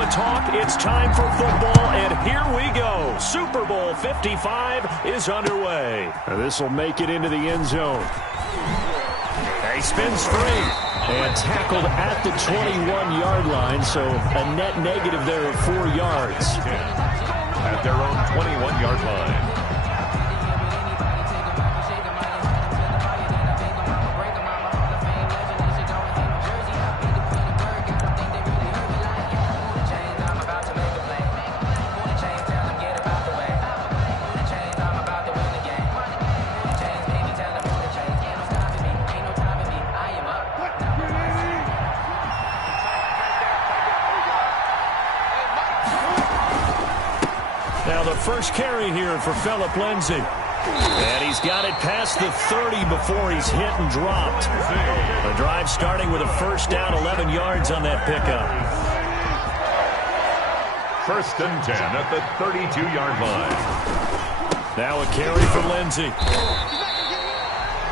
the talk. It's time for football, and here we go. Super Bowl 55 is underway. This will make it into the end zone. He spins free and tackled at the 21-yard line, so a net negative there of 4 yards. At their own 21-yard line. Now the first carry here for Phillip Lindsay. And he's got it past the 30 before he's hit and dropped. The drive starting with a first down, 11 yards on that pickup. 1st and 10 at the 32-yard line. Now a carry for Lindsay.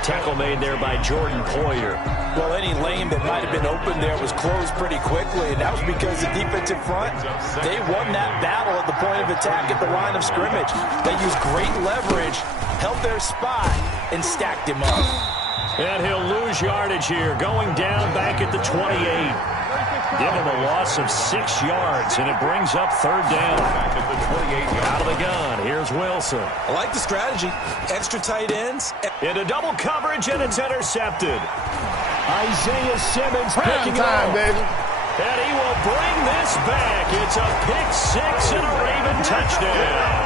Tackle made there by Jordan Poyer. Well, any lane that might have been open there was closed pretty quickly, and that was because the defensive front, they won that battle at the point of attack at the line of scrimmage. They used great leverage, held their spot, and stacked him up. And he'll lose yardage here, going down back at the 28. Give him a loss of 6 yards, and it brings up 3rd down. Back at the 28-yard. Out of the gun, here's Wilson. I like the strategy. Extra tight ends. Into double coverage, and it's intercepted. Isaiah Simmons picking it up. Baby. And he will bring this back. It's a pick-6 and a Raven touchdown.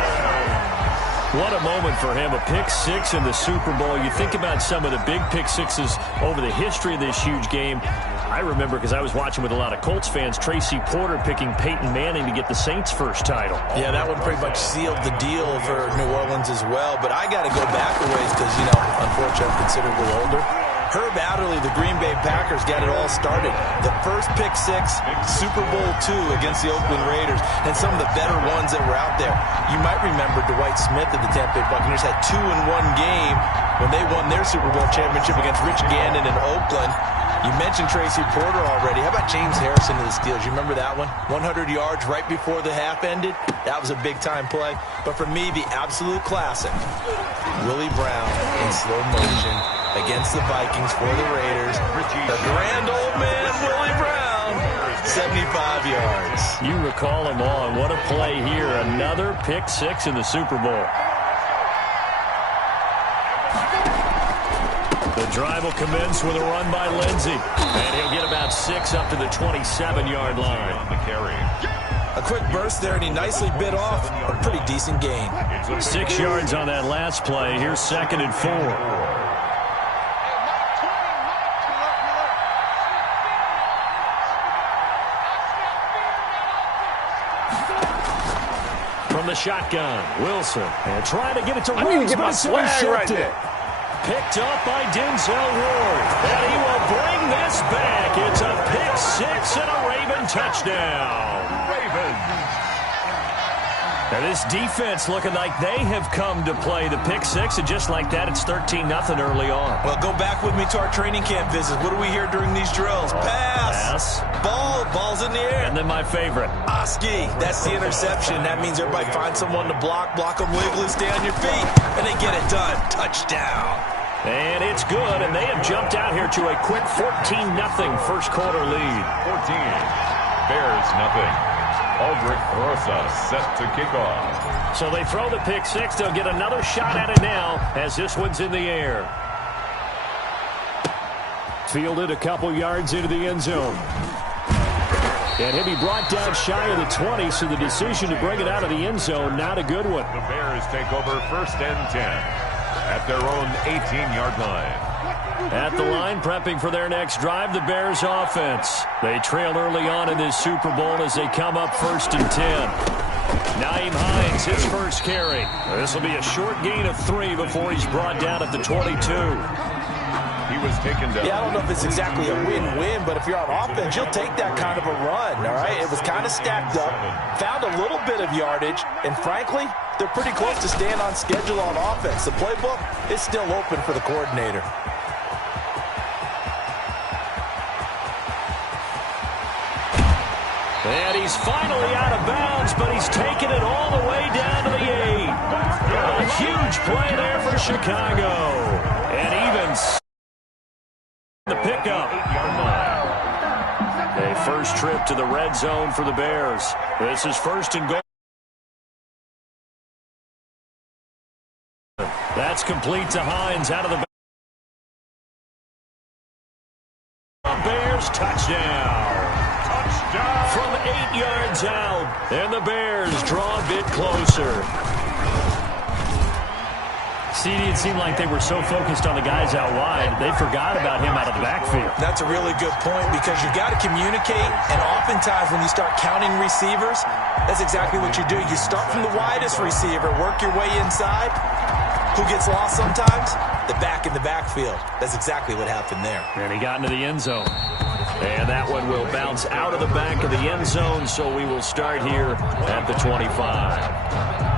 What a moment for him, a pick-6 in the Super Bowl. You think about some of the big pick-6s over the history of this huge game. I remember, because I was watching with a lot of Colts fans, Tracy Porter picking Peyton Manning to get the Saints' first title. Yeah, that one pretty much sealed the deal for New Orleans as well. But I got to go back a ways because, you know, unfortunately I'm considerably older. Herb Adderley, the Green Bay Packers, got it all started. The first pick-6, Super Bowl II against the Oakland Raiders, and some of the better ones that were out there. You might remember Dwight Smith of the Tampa Bay Buccaneers had 2 in one game when they won their Super Bowl championship against Rich Gannon in Oakland. You mentioned Tracy Porter already. How about James Harrison of the Steelers? You remember that one? 100 yards right before the half ended. That was a big-time play. But for me, the absolute classic, Willie Brown in slow motion against the Vikings for the Raiders. The grand old man, Willie Brown, 75 yards. You recall him on. What a play here. Another pick-6 in the Super Bowl. The drive will commence with a run by Lindsay. And he'll get about 6 up to the 27-yard line. On the carry. A quick burst there, and he nicely bit off a pretty decent gain. 6 yards on that last play. Here's 2nd and 4. From the shotgun, Wilson. And trying to get it to I need to get my swag right there. Picked up by Denzel Ward. And he will bring this back. It's a pick-6 and a Raven touchdown. Ravens. Now this defense looking like they have come to play the pick-6, and just like that, it's 13-0 early on. Well, go back with me to our training camp visits. What do we hear during these drills? Pass. Ball's in the air. And then my favorite. Oski, that's the interception. That means everybody finds someone to block them legally, stay on your feet, and they get it done. Touchdown. And it's good, and they have jumped out here to a quick 14-0 first quarter lead. 14. Bears nothing. Aldrich Rosa set to kick off. So they throw the pick-6. They'll get another shot at it now as this one's in the air. Fielded a couple yards into the end zone. And he'll be brought down shy of the 20, so the decision to bring it out of the end zone, not a good one. The Bears take over 1st and 10 at their own 18-yard line. At the line, prepping for their next drive, the Bears offense. They trail early on in this Super Bowl as they come up 1st and 10. Nyheim Hines, his first carry. This will be a short gain of 3 before he's brought down at the 22. He was taken down. Yeah, I don't know if it's exactly a win-win, but if you're on offense, you'll take that kind of a run, all right? It was kind of stacked up, found a little bit of yardage, and frankly, they're pretty close to staying on schedule on offense. The playbook is still open for the coordinator. And he's finally out of bounds, but he's taken it all the way down to the 8. A huge play there for Chicago. And even the pickup. A first trip to the red zone for the Bears. This is 1st and goal. That's complete to Hines out of the Bears touchdown. From 8 yards out, and the Bears draw a bit closer. CD, it seemed like they were so focused on the guys out wide, they forgot about him out of the backfield. That's a really good point because you got to communicate, and oftentimes when you start counting receivers, that's exactly what you do. You start from the widest receiver, work your way inside. Who gets lost sometimes? The back in the backfield. That's exactly what happened there. And he got into the end zone. And that one will bounce out of the back of the end zone, so we will start here at the 25.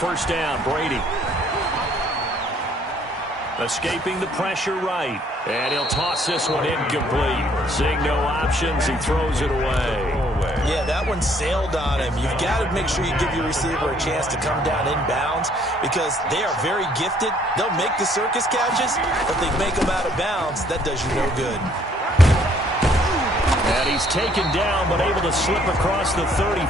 First down, Brady. Escaping the pressure right. And he'll toss this one incomplete. Seeing no options, he throws it away. Yeah, that one sailed on him. You've got to make sure you give your receiver a chance to come down inbounds because they are very gifted. They'll make the circus catches, but they make them out of bounds. That does you no good. And he's taken down, but able to slip across the 35.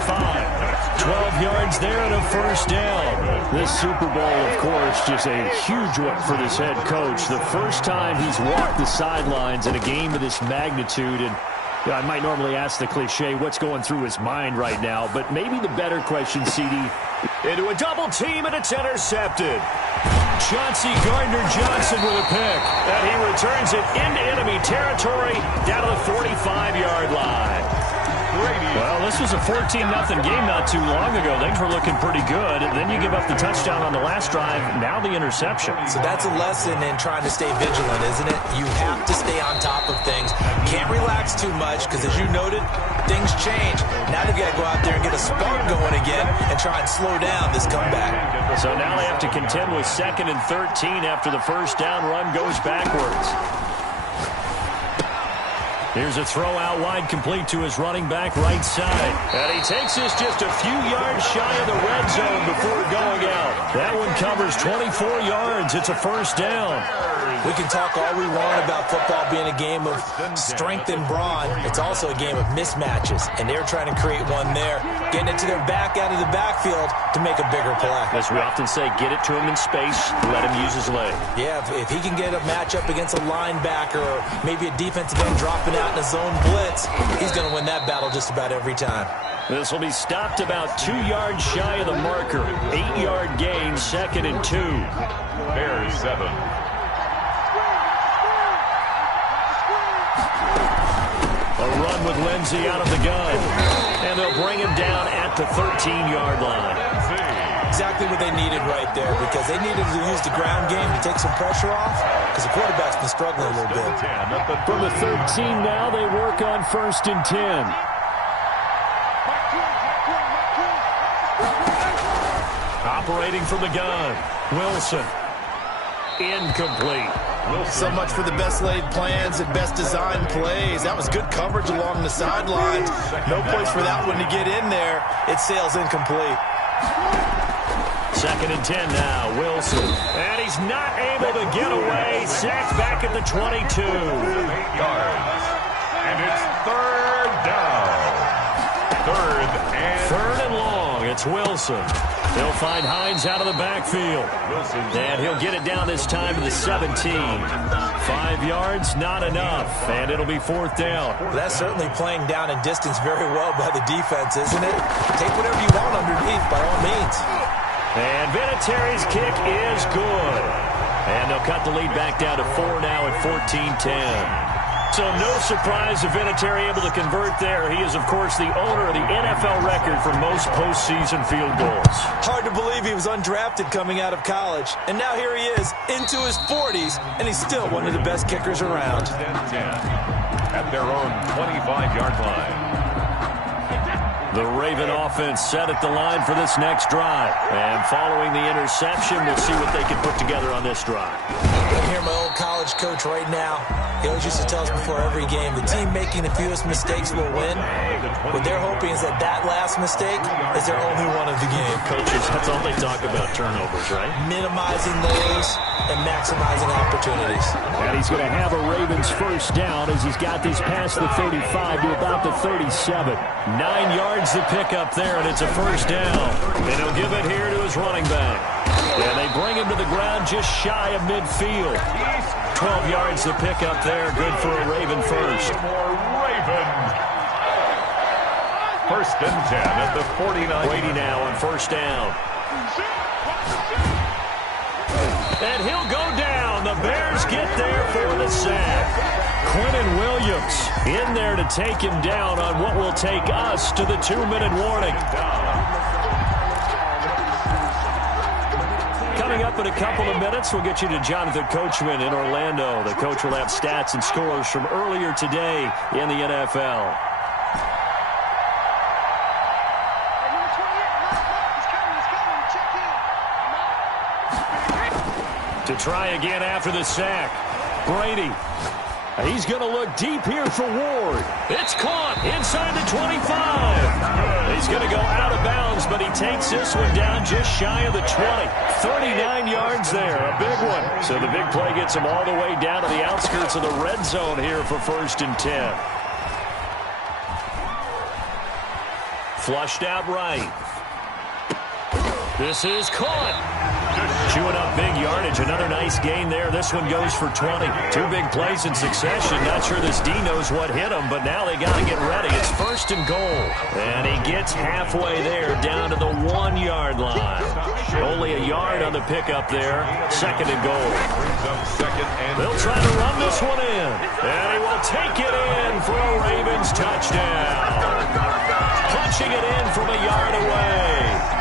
12 yards there and a first down. This Super Bowl, of course, just a huge one for this head coach. The first time he's walked the sidelines in a game of this magnitude. And I might normally ask the cliche, what's going through his mind right now? But maybe the better question, CD, into a double team, and it's intercepted. Chauncey Gardner-Johnson with a pick. And he returns it into enemy territory down to the 45-yard line. Well, this was a 14-0 game not too long ago. Things were looking pretty good. Then you give up the touchdown on the last drive. Now the interception. So that's a lesson in trying to stay vigilant, isn't it? You have to stay on top of things. Can't relax too much because, as you noted, things change. Now they've got to go out there and get a spark going again and try and slow down this comeback. So now they have to contend with 2nd and 13 after the first down run goes backwards. Here's a throw out wide, complete to his running back right side. And he takes this just a few yards shy of the red zone before going out. That one covers 24 yards. It's a first down. We can talk all we want about football being a game of strength and brawn. It's also a game of mismatches, and they're trying to create one there, getting it to their back out of the backfield to make a bigger play. As we often say, get it to him in space, let him use his leg. Yeah, if he can get a matchup against a linebacker or maybe a defensive end dropping out in a zone blitz, he's going to win that battle just about every time. This will be stopped about 2 yards shy of the marker. 8-yard gain, 2nd and 2. Bears 7. A run with Lindsey out of the gun. And they'll bring him down at the 13-yard line. Exactly what they needed right there because they needed to use the ground game to take some pressure off because the quarterback's been struggling a little bit. From the 13 now, they work on 1st and 10. Operating from the gun, Wilson. Incomplete. So much for the best laid plans and best designed plays. That was good coverage along the sidelines. No place for that one to get in there. It sails incomplete. 2nd and 10 now, Wilson. And he's not able to get away. Sacked back at the 22. 8 yards. And it's 3rd down. 3rd and long. It's Wilson. He'll find Hines out of the backfield. And he'll get it down this time to the 17. 5 yards, not enough. And it'll be 4th down. Well, that's certainly playing down in distance very well by the defense, isn't it? Take whatever you want underneath, by all means. And Vinatieri's kick is good. And they'll cut the lead back down to 4 now at 14-10. So no surprise if Vinatieri able to convert there. He is, of course, the owner of the NFL record for most postseason field goals. Hard to believe he was undrafted coming out of college. And now here he is into his 40s, and he's still one of the best kickers around. 10. at their own 25-yard line. The Raven offense set at the line for this next drive. And following the interception, we'll see what they can put together on this drive. I hear my old college coach right now. He always used to tell us before every game, the team making the fewest mistakes will win. What they're hoping is that that last mistake is their only one of the game. Coaches, that's all they talk about, turnovers, right? Minimizing those and maximizing opportunities. And he's going to have a Ravens first down as he's got this past the 35 to about the 37. 9 yards to pick up there, and it's a first down. And he'll give it here to his running back. And they bring him to the ground just shy of midfield. 12 yards to pick up there. Good for a Raven first. Ravens. First and 10 at the 49. Brady now on first down. And he'll go down. The Bears get there for the sack. Quentin Williams in there to take him down on what will take us to the 2-minute warning. Coming up in a couple of minutes, we'll get you to Jonathan Coachman in Orlando. The coach will have stats and scores from earlier today in the NFL. To try again after the sack. Brady. He's going to look deep here for Ward. It's caught inside the 25. He's going to go out of bounds, but he takes this one down just shy of the 20. 39 yards there, a big one. So the big play gets him all the way down to the outskirts of the red zone here for first and 10. Flushed out right. This is caught. Chewing up big yardage. Another nice gain there. This one goes for 20. 2 big plays in succession. Not sure this D knows what hit him, but now they got to get ready. It's first and goal. And he gets halfway there down to the 1-yard line. Only a yard on the pickup there. Second and goal. They'll try to run this one in. And he will take it in for a Ravens touchdown. Punching it in from a yard away.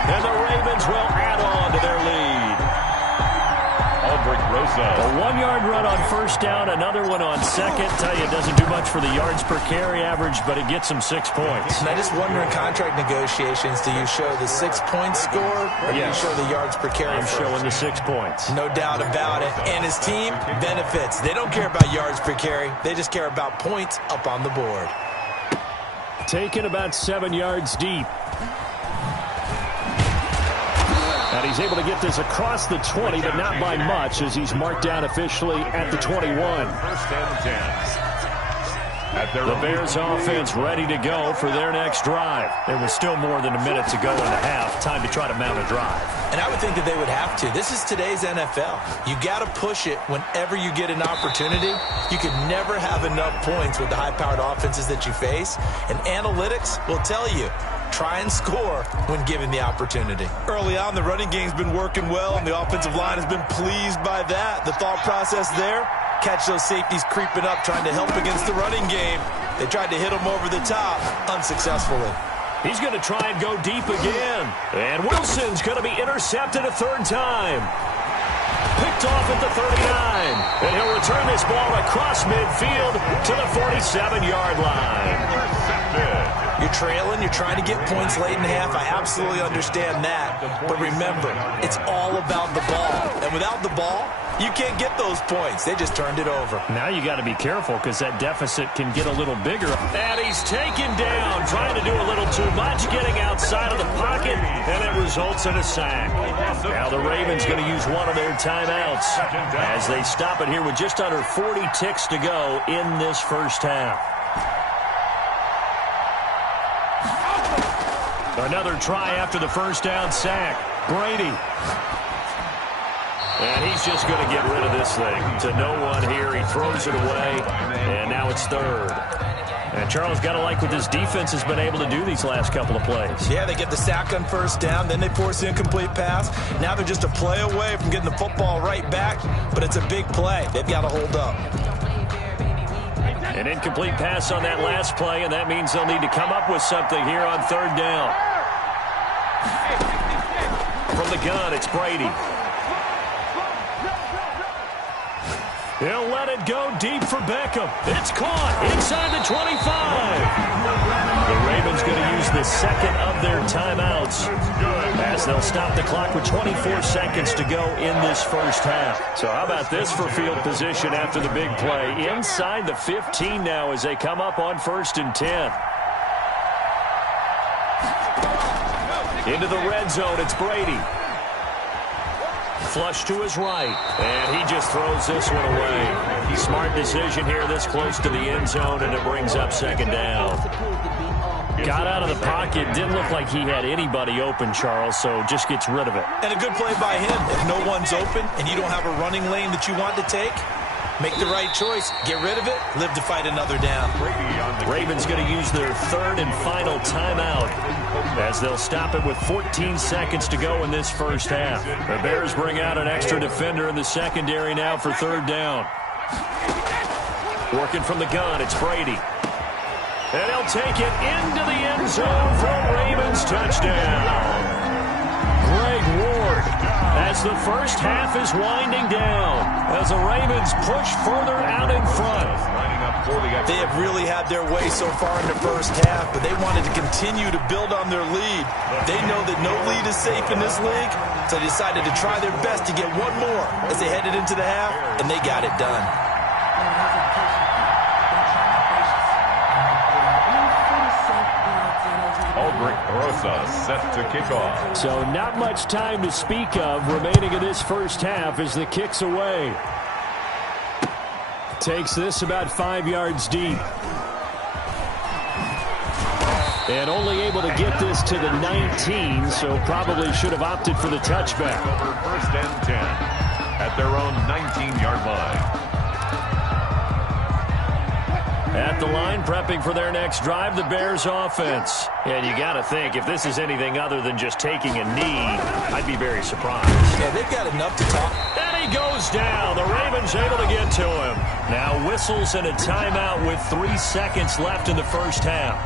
And the Ravens will add on to their lead. A 1-yard run on first down, another one on second. Tell you, it doesn't do much for the yards per carry average, but it gets him 6 points. And I just wonder in contract negotiations, do you show the 6-point score or do you show the yards per carry? I'm showing the 6 points. No doubt about it. And his team benefits. They don't care about yards per carry. They just care about points up on the board. Taken about 7 yards deep. And he's able to get this across the 20, but not by much, as he's marked down officially at the 21. First and 10. The Bears offense ready to go for their next drive. There was still more than a minute to go in the half. Time to try to mount a drive. And I would think that they would have to. This is today's NFL. You got to push it whenever you get an opportunity. You can never have enough points with the high-powered offenses that you face. And analytics will tell you, try and score when given the opportunity. Early on, the running game's been working well, and the offensive line has been pleased by that. The thought process there, catch those safeties creeping up, trying to help against the running game. They tried to hit them over the top, unsuccessfully. He's going to try and go deep again. And Wilson's going to be intercepted a third time. Picked off at the 39. And he'll return this ball across midfield to the 47-yard line. You're trailing, you're trying to get points late in half. I absolutely understand that. But remember, it's all about the ball. And without the ball, you can't get those points. They just turned it over. Now you got to be careful because that deficit can get a little bigger. And he's taken down, trying to do a little too much, getting outside of the pocket, and it results in a sack. Now the Ravens going to use one of their timeouts as they stop it here with just under 40 ticks to go in this first half. Another try after the first down sack. Brady. And he's just going to get rid of this thing. To no one here. He throws it away. And now it's third. And Charles, got to like what this defense has been able to do these last couple of plays. Yeah, they get the sack on first down. Then they force the incomplete pass. Now they're just a play away from getting the football right back. But it's a big play. They've got to hold up. An incomplete pass on that last play, and that means they'll need to come up with something here on third down. From the gun, it's Brady. He'll let it go deep for Beckham. It's caught inside the 25. The Ravens going to use the second of their timeouts as they'll stop the clock with 24 seconds to go in this first half. So how about this for field position after the big play? Inside the 15 now as they come up on 1st and 10. Into the red zone, it's Brady. Flush to his right, and he just throws this one away. Smart decision here this close to the end zone, and it brings up 2nd down. Got out of the pocket, didn't look like he had anybody open, Charles, so just gets rid of it. And a good play by him. If no one's open and you don't have a running lane that you want to take, make the right choice. Get rid of it. Live to fight another down. Ravens going to use their 3rd and final timeout as they'll stop it with 14 seconds to go in this first half. The Bears bring out an extra defender in the secondary now for 3rd down. Working from the gun, it's Brady. And he'll take it into the end zone for a Ravens touchdown. Greg Ward as the first half is winding down as the Ravens push further out in front. They have really had their way so far in the first half, but they wanted to continue to build on their lead. They know that no lead is safe in this league, so they decided to try their best to get one more as they headed into the half, and they got it done. Set to kick off. So not much time to speak of remaining in this first half as the kick's away. Takes this about 5 yards deep. And only able to get this to the 19, so probably should have opted for the touchback. Over 1st and 10 at their own 19-yard line. At the line, prepping for their next drive, the Bears offense. And you got to think, if this is anything other than just taking a knee, I'd be very surprised. Yeah, they've got enough to talk. And he goes down. The Ravens able to get to him. Now whistles and a timeout with 3 seconds left in the first half.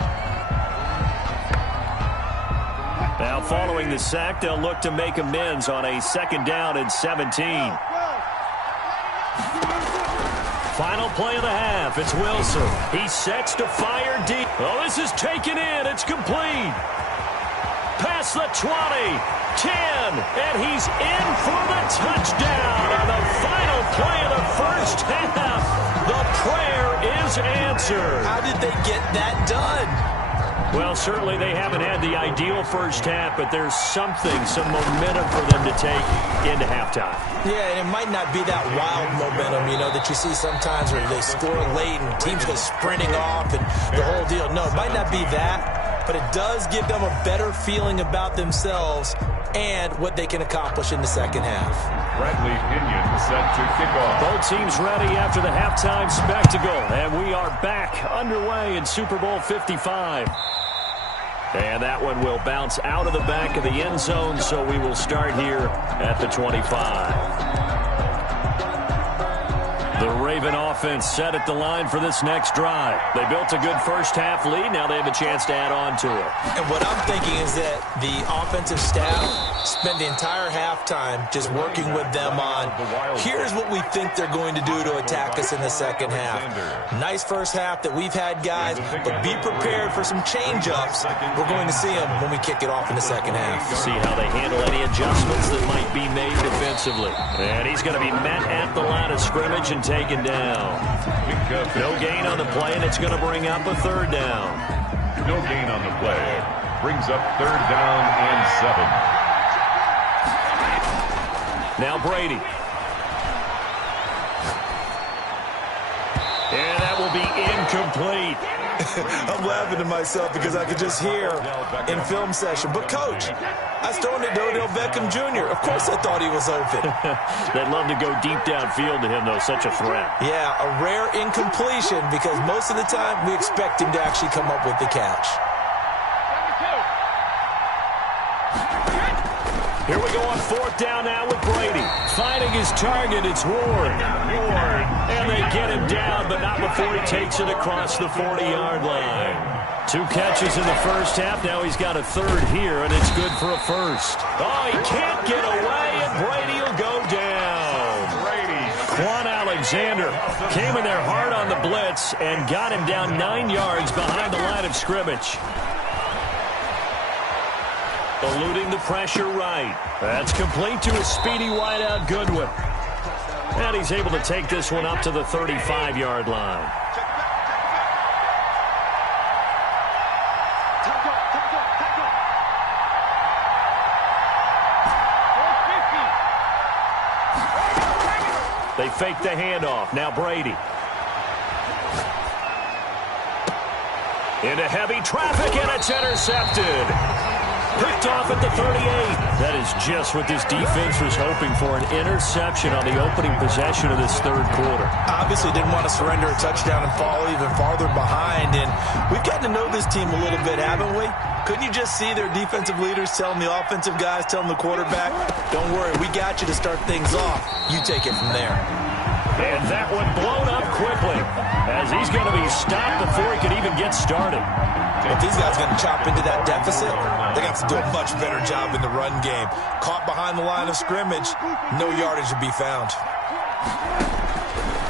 Now following the sack, they'll look to make amends on a 2nd down and 17. Final play of the half. It's Wilson. He sets to fire deep. Oh, this is taken in. It's complete. Past the 20, 10, and he's in for the touchdown on the final play of the first half. The prayer is answered. How did they get that done? Well, certainly they haven't had the ideal first half, but there's some momentum for them to take into halftime. Yeah, and it might not be that wild momentum, that you see sometimes where they score late and teams go sprinting off and the whole deal. No, it might not be that, but it does give them a better feeling about themselves and what they can accomplish in the second half. Bradley Pinion set to kick off. Both teams ready after the halftime spectacle, and we are back underway in Super Bowl 55. And that one will bounce out of the back of the end zone, so we will start here at the 25. The Raven offense set at the line for this next drive. They built a good first half lead. Now they have a chance to add on to it. And what I'm thinking is that the offensive staff spent the entire halftime just working with them on, here's what we think they're going to do to attack us in the second half. Nice first half that we've had, guys, but be prepared for some change-ups. We're going to see them when we kick it off in the second half. See how they handle any adjustments that might be made defensively. And he's going to be met at the line of scrimmage and taken down. No gain on the play, and it's going to bring up a 3rd down. No gain on the play. Brings up 3rd down and 7. Now Brady. And that will be incomplete. I'm laughing to myself because I could just hear in film session. But, Coach, I was throwing it to Odell Beckham Jr. Of course I thought he was open. They'd love to go deep downfield to him, though. Such a threat. Yeah, a rare incompletion because most of the time we expect him to actually come up with the catch. Here we go on 4th down now with Brady. Finding his target, it's Ward. And they get him down, but not before he takes it across the 40-yard line. 2 catches in the first half. Now he's got a 3rd here, and it's good for a 1st. Oh, he can't get away, and Brady will go down. Quan Alexander came in there hard on the blitz and got him down 9 yards behind the line of scrimmage. Eluding the pressure right. That's complete to a speedy wideout Goodwin. And he's able to take this one up to the 35-yard line. They fake the handoff. Now Brady. Into heavy traffic, and it's intercepted. Picked off at the 38. That is just what this defense was hoping for, an interception on the opening possession of this third quarter. Obviously didn't want to surrender a touchdown and fall even farther behind, and we've gotten to know this team a little bit, haven't we? Couldn't you just see their defensive leaders telling the offensive guys, telling the quarterback, don't worry, we got you to start things off. You take it from there. And that one blown up quickly, as he's going to be stopped before he could even get started. If these guys are going to chop into that deficit, they got to do a much better job in the run game. Caught behind the line of scrimmage, no yardage to be found.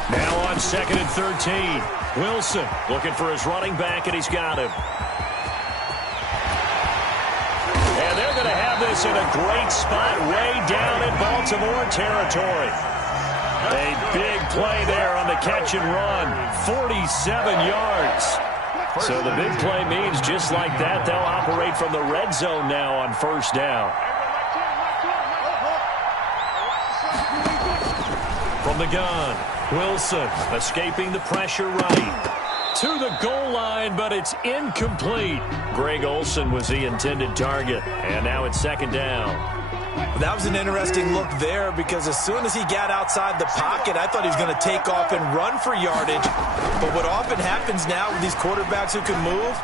Now on 2nd and 13. Wilson looking for his running back, and he's got him. And they're going to have this in a great spot way down in Baltimore territory. A big play there on the catch and run. 47 yards. So the big play means just like that, they'll operate from the red zone now on first down. From the gun, Wilson escaping the pressure right. To the goal line, but it's incomplete. Greg Olsen was the intended target, and now it's 2nd down. That was an interesting look there because as soon as he got outside the pocket, I thought he was going to take off and run for yardage. But what often happens now with these quarterbacks who can move,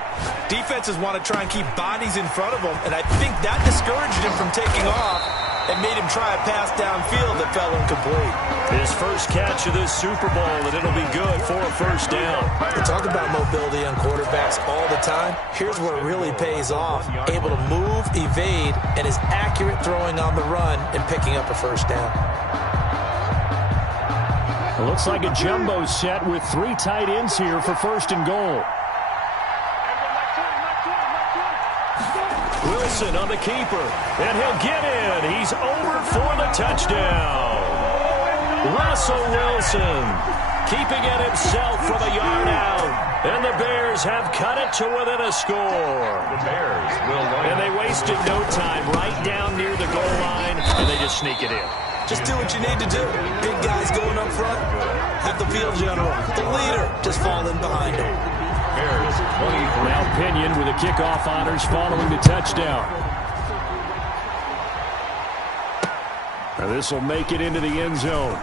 defenses want to try and keep bodies in front of them, and I think that discouraged him from taking off and made him try a pass downfield that fell incomplete. His first catch of this Super Bowl, and it'll be good for a first down. We talk about mobility on quarterbacks all the time. Here's where it really pays off. Able to move, evade, and is accurate throwing on the run and picking up a first down. It looks like a jumbo set with 3 tight ends here for 1st and goal. Wilson on the keeper, and he'll get in. He's over for the touchdown. Russell Wilson keeping it himself from a yard out. And the Bears have cut it to within a score. The Bears will win. And they wasted no time right down near the goal line, and they just sneak it in. Just do what you need to do. Big guys going up front. Have the field general, the leader, just fall in behind him. Bears 23. Now Pinion with the kickoff honors following the touchdown. Now this will make it into the end zone.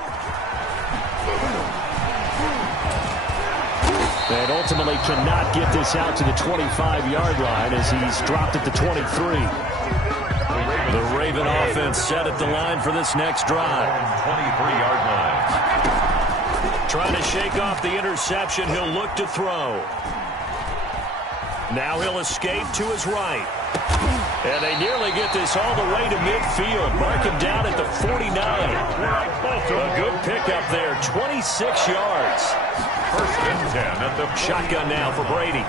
And ultimately cannot get this out to the 25-yard line as he's dropped at the 23. The Raven offense set at the line for this next drive. 23-yard line. Trying to shake off the interception. He'll look to throw. Now he'll escape to his right. And they nearly get this all the way to midfield. Mark him down at the 49. A good pickup there, 26 yards. 1st and 10 at the Shotgun now for Brady.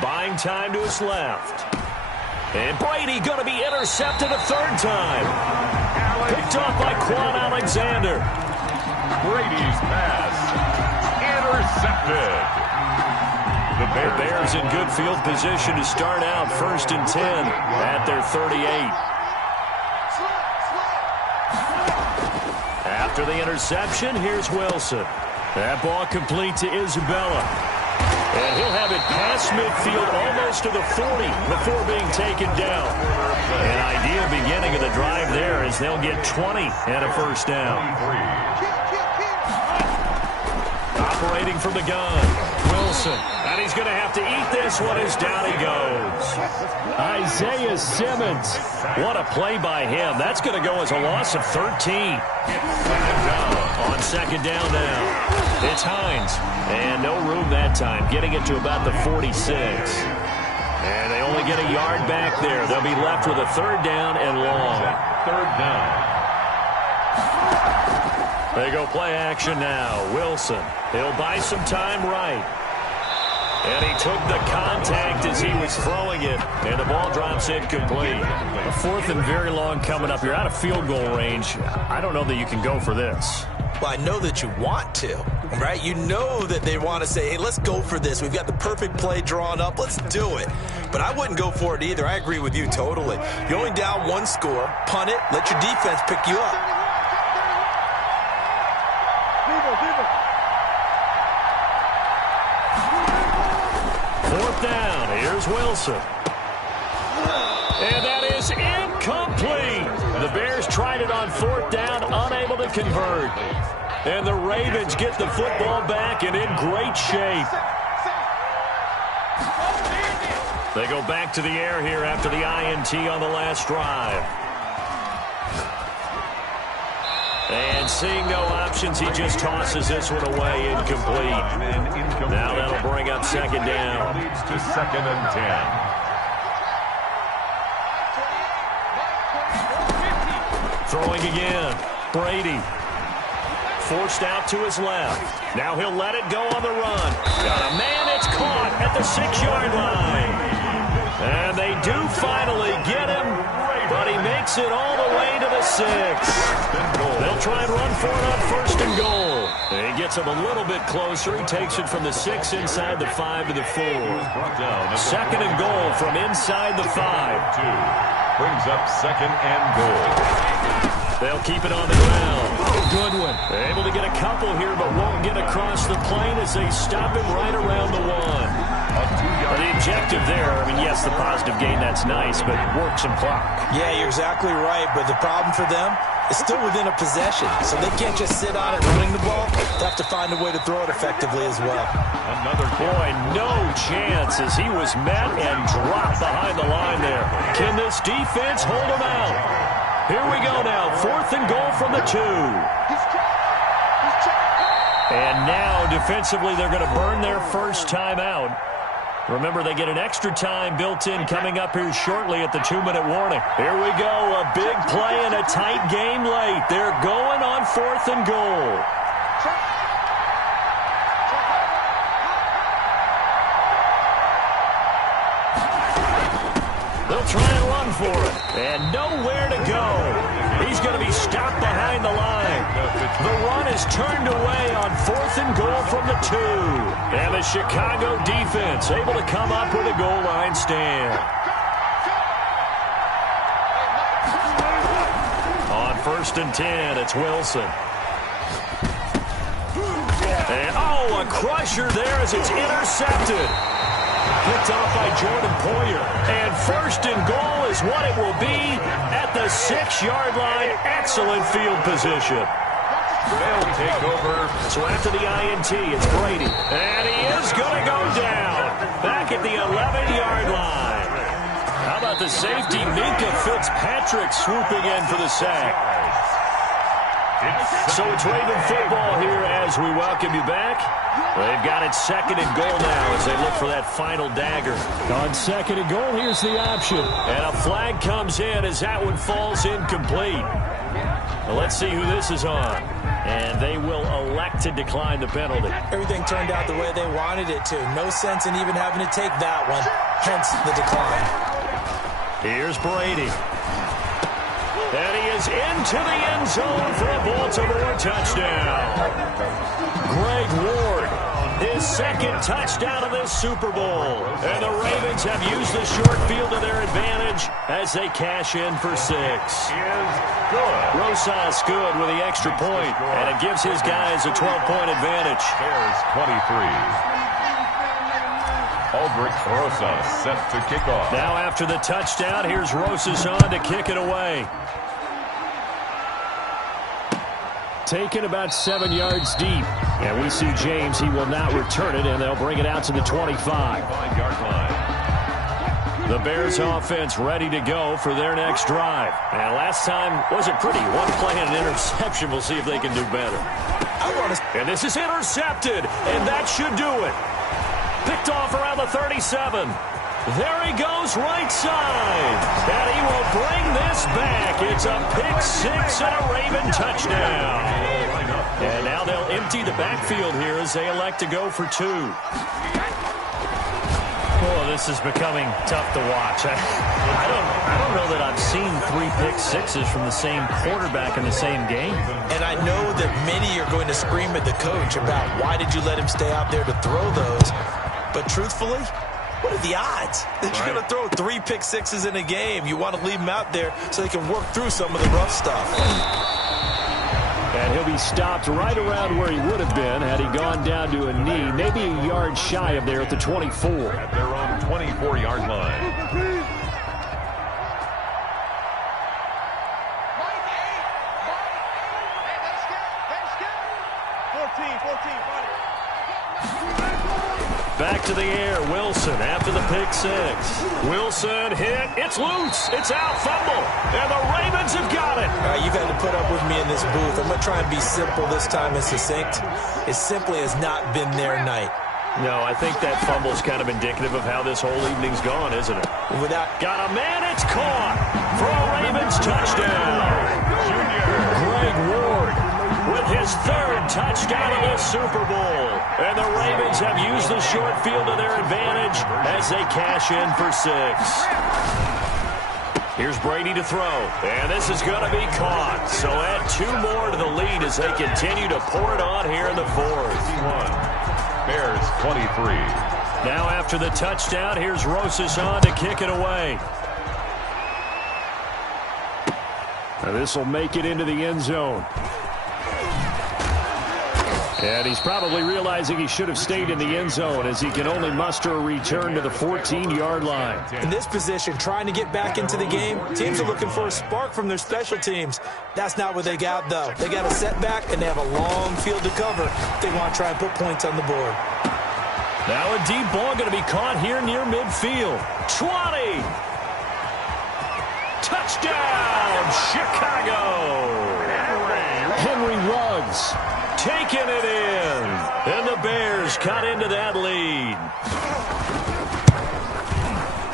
Buying time to his left. And Brady going to be intercepted a 3rd time. Picked off by Quan Alexander. Brady's pass intercepted. The Bears in good field position to start out 1st and 10 at their 38. After the interception, here's Wilson. That ball complete to Isabella. And he'll have it past midfield almost to the 40 before being taken down. An ideal beginning of the drive there as they'll get 20 and a first down. Operating from the gun, Wilson. And he's going to have to eat this one as down he goes. Isaiah Simmons. What a play by him. That's going to go as a loss of 13. On 2nd down now. It's Hines. And no room that time. Getting it to about the 46. And they only get a yard back there. They'll be left with a 3rd down and long. 3rd down. They go play action now. Wilson. He'll buy some time right. And he took the contact as he was throwing it. And the ball drops incomplete. A 4th and very long coming up. You're out of field goal range. I don't know that you can go for this. Well, I know that you want to, right? You know that they want to say, hey, let's go for this. We've got the perfect play drawn up. Let's do it. But I wouldn't go for it either. I agree with you totally. You're only down 1 score. Punt it. Let your defense pick you up. Fourth down. Here's Wilson. And that is incomplete. The Bears tried it on 4th down, unable to convert. And the Ravens get the football back and in great shape. They go back to the air here after the INT on the last drive. And seeing no options, he just tosses this one away, incomplete. Now that'll bring up 2nd down. Leads to 2nd and 10. Throwing again. Brady. Forced out to his left. Now he'll let it go on the run. Got a man, it's caught at the 6-yard line. And they do finally get him, but he makes it all the way to the 6. They'll try and run for it on 1st and goal. And he gets him a little bit closer. He takes it from the 6 inside the 5 to the 4. 2nd and goal from inside the 5. Brings up 2nd and goal. They'll keep it on the ground. Good one. They're able to get a couple here, but won't get across the plane as they stop him right around the 1. The objective there, I mean, yes, the positive gain, that's nice, but work some clock. Yeah, you're exactly right, but the problem for them is still within a possession, so they can't just sit on it running the ball. They have to find a way to throw it effectively as well. Another boy, no chance as he was met and dropped behind the line there. Can this defense hold him out? Here we go now, 4th and goal from the 2. And now, defensively, they're going to burn their first time out. Remember, they get an extra time built in coming up here shortly at the 2-minute warning. Here we go, a big play and a tight game late. They're going on 4th and goal. They'll try and run for it, and nowhere to go. He's going to be stopped behind the line. The run is turned away on 4th and goal from the 2. And the Chicago defense able to come up with a goal line stand. On 1st and 10, it's Wilson. And, a crusher there as it's intercepted. Picked off by Jordan Poyer. And 1st and goal is what it will be at the 6-yard line. Excellent field position. They'll take over. So after the INT, it's Brady. And he is going to go down. Back at the 11-yard line. How about the safety, Minka Fitzpatrick, swooping in for the sack. So it's Raven football here as we welcome you back. They've got it 2nd and goal now as they look for that final dagger. On 2nd and goal, here's the option. And a flag comes in as that one falls incomplete. Well, let's see who this is on. And they will elect to decline the penalty. Everything turned out the way they wanted it to. No sense in even having to take that one. Hence the decline. Here's Brady. And he is into the end zone for a Baltimore touchdown. Greg Ward, his 2nd touchdown of this Super Bowl. And the Ravens have used the short field to their advantage as they cash in for 6. Rosas good with the extra point, and it gives his guys a 12-point advantage. Bears 23. Aldrich Rosas set to kick off. Now after the touchdown, here's Rosas on to kick it away. Taken about 7 yards deep. And we see James, he will not return it, and they'll bring it out to the 25-yard line. The Bears offense ready to go for their next drive. And last time wasn't pretty. One play and an interception. We'll see if they can do better. And this is intercepted, and that should do it. Picked off around the 37. There he goes right side. And he will bring this back. It's a pick six and a Raven touchdown. And now they'll empty the backfield here as they elect to go for two. Oh, this is becoming tough to watch. I don't know that I've seen 3 pick sixes from the same quarterback in the same game. And I know that many are going to scream at the coach about why did you let him stay out there to throw those. But truthfully, what are the odds that you're going to throw 3 pick sixes in a game? You want to leave them out there so they can work through some of the rough stuff. And he'll be stopped right around where he would have been had he gone down to a knee, maybe a yard shy of there at the 24. At their own 24-yard line. Back to the air, Wilson after the pick six. Wilson hit, it's loose, it's out, fumble, and the Ravens have got it. You've had to put up with me in this booth. I'm going to try and be simple this time and succinct. It simply has not been their night. No, I think that fumble's kind of indicative of how this whole evening's gone, isn't it? Got a man, it's caught for a Ravens touchdown. Greg Ward with his 3rd touchdown of the Super Bowl. And the Ravens have used the short field to their advantage as they cash in for 6. Here's Brady to throw, and this is going to be caught. So add 2 more to the lead as they continue to pour it on here in the 4th. Bears 23. Now after the touchdown, here's Rosas on to kick it away. Now this will make it into the end zone. And he's probably realizing he should have stayed in the end zone as he can only muster a return to the 14-yard line. In this position, trying to get back into the game, teams are looking for a spark from their special teams. That's not what they got, though. They got a setback, and they have a long field to cover if they want to try and put points on the board. Now a deep ball going to be caught here near midfield. 20. Touchdown, Chicago. Henry Ruggs taking it in, and the Bears cut into that lead.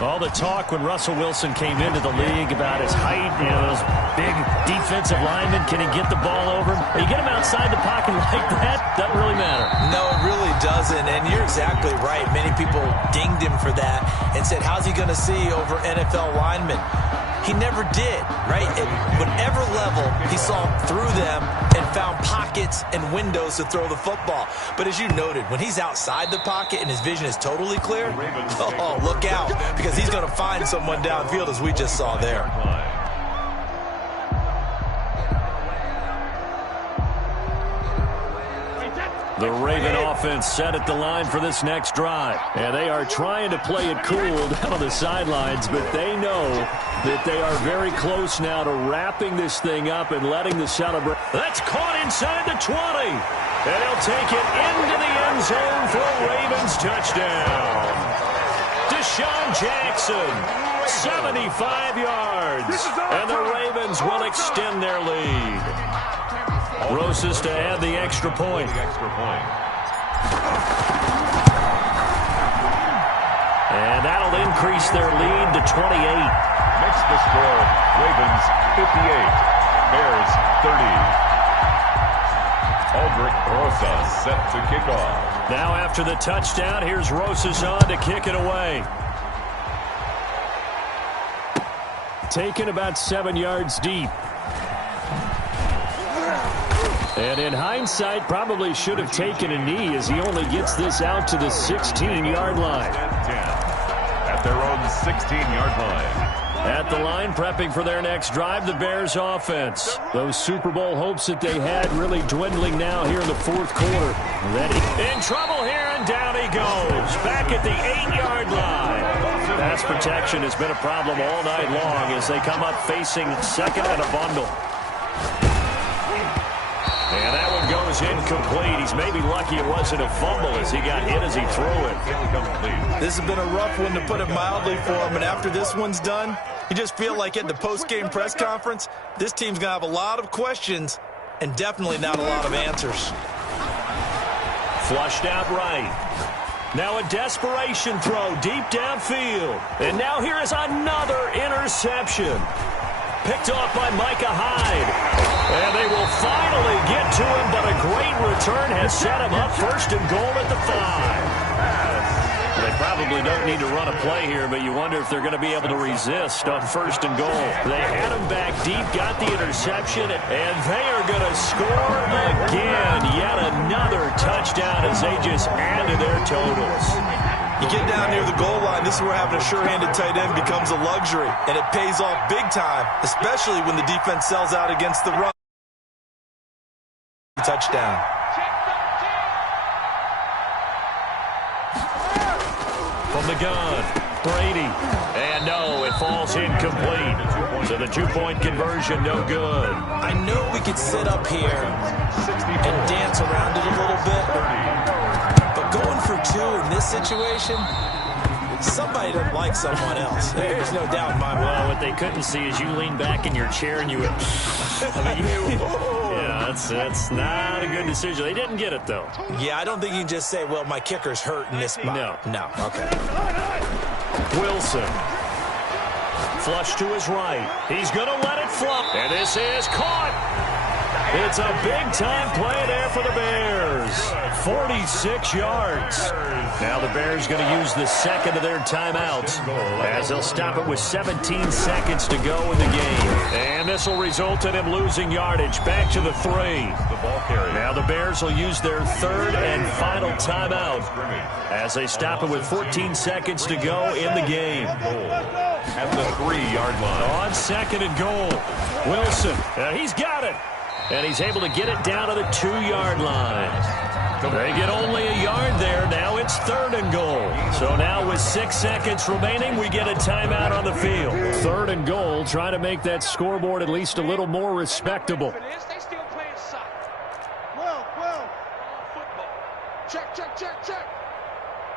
All the talk when Russell Wilson came into the league about his height, those big defensive linemen, can he get the ball over him? You get him outside the pocket like that, doesn't really matter. No, it really doesn't, and you're exactly right. Many people dinged him for that and said, how's he going to see over NFL linemen? He never did, right? At whatever level, he saw through them and found pockets and windows to throw the football. But as you noted, when he's outside the pocket and his vision is totally clear, oh, look out, because he's going to find someone downfield, as we just saw there. The Raven offense set at the line for this next drive. And they are trying to play it cool down on the sidelines, but they know that they are very close now to wrapping this thing up and letting the celebration. That's caught inside the 20. And he'll take it into the end zone for a Ravens touchdown. Deshaun Jackson, 75 yards. And the Ravens will extend their lead. Rosas to add the extra point. And that'll increase their lead to 28. Makes the score Ravens 58, Bears 30. Aldrich Rosas set to kick off. Now after the touchdown, here's Rosas on to kick it away. Taken about 7 yards deep. And in hindsight, probably should have taken a knee as he only gets this out to the 16-yard line. At their own 16-yard line. At the line, prepping for their next drive, the Bears offense. Those Super Bowl hopes that they had really dwindling now here in the 4th quarter. Ready. In trouble here, and down he goes. Back at the 8-yard line. Pass protection has been a problem all night long as they come up facing second and a bundle. And that one goes incomplete. He's maybe lucky it wasn't a fumble as he got hit as he threw it. This has been a rough one, to put it mildly, for him. And after this one's done, you just feel like at the post-game press conference, this team's going to have a lot of questions and definitely not a lot of answers. Flushed out right. Now a desperation throw deep downfield. And now here is another interception. Picked off by Micah Hyde. And they will finally get to him, but a great return has set him up first and goal at the 5. They probably don't need to run a play here, but you wonder if they're going to be able to resist on first and goal. They had him back deep, got the interception, and they are going to score again. Yet another touchdown as they just add to their totals. You get down near the goal line, this is where having a sure-handed tight end becomes a luxury, and it pays off big time, especially when the defense sells out against the run. Touchdown. From the gun, Brady. And no, it falls incomplete. So the two-point conversion, no good. I know we could sit up here and dance around it a little bit, but going for 2 in this situation, somebody doesn't like someone else. There's no doubt in my mind. Well, what they couldn't see is you lean back in your chair and you went, yeah, that's not a good decision. They didn't get it, though. Yeah, I don't think you can just say, well, my kicker's hurt in this spot. No. Okay. Wilson. Flush to his right. He's going to let it fly. And this is caught. It's a big-time play there for the Bears. 46 yards. Now the Bears going to use the second of their timeouts as they'll stop it with 17 seconds to go in the game. And this will result in him losing yardage. Back to the 3. Now the Bears will use their third and final timeout as they stop it with 14 seconds to go in the game. At the 3-yard line. On second and goal. Wilson, he's got it. And he's able to get it down to the 2-yard line. They get only a yard there. Now it's third and goal. So now with 6 seconds remaining, we get a timeout on the field. Third and goal, trying to make that scoreboard at least a little more respectable. They still playing soccer. Well. Football. Check.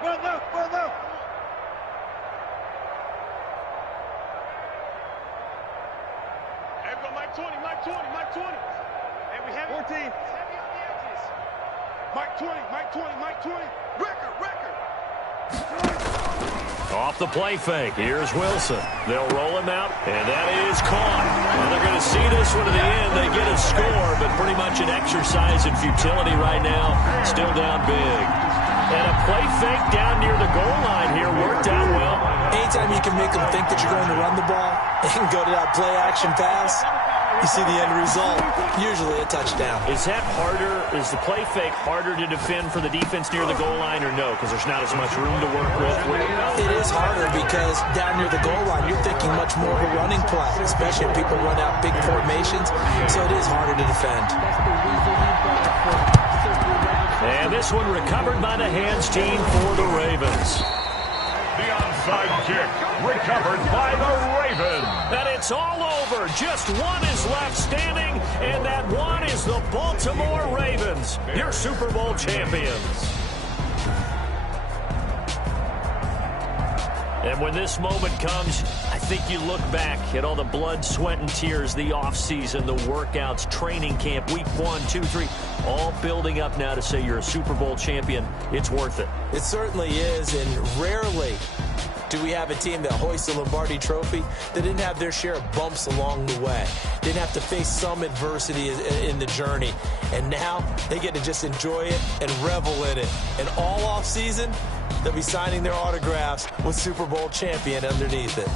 Well, no. Hey, we go Mike 20. Hey, we have 14. Heavy on the edges. Mike 20. Record. Off the play fake. Here's Wilson. They'll roll him out, and that is caught. Well, they're going to see this one to the end. They get a score, but pretty much an exercise in futility right now. Still down big. And a play fake down near the goal line here worked out well. Anytime you can make them think that you're going to run the ball and go to that play-action pass, you see the end result, usually a touchdown. Is that harder? Is the play fake harder to defend for the defense near the goal line or no? Because there's not as much room to work with. It is harder because down near the goal line, you're thinking much more of a running play, especially if people run out big formations. So it is harder to defend. And this one recovered by the hands team for the Ravens. The onside kick recovered by the Ravens. And it's all over. Just one is left standing, and that one is the Baltimore Ravens, your Super Bowl champions. And when this moment comes, I think you look back at all the blood, sweat, and tears, the offseason, the workouts, training camp, week 1, 2, 3, all building up now to say you're a Super Bowl champion. It's worth it. It certainly is, and rarely do we have a team that hoists the Lombardi Trophy that didn't have their share of bumps along the way, didn't have to face some adversity in the journey, and now they get to just enjoy it and revel in it. And all offseason, they'll be signing their autographs with Super Bowl champion underneath it.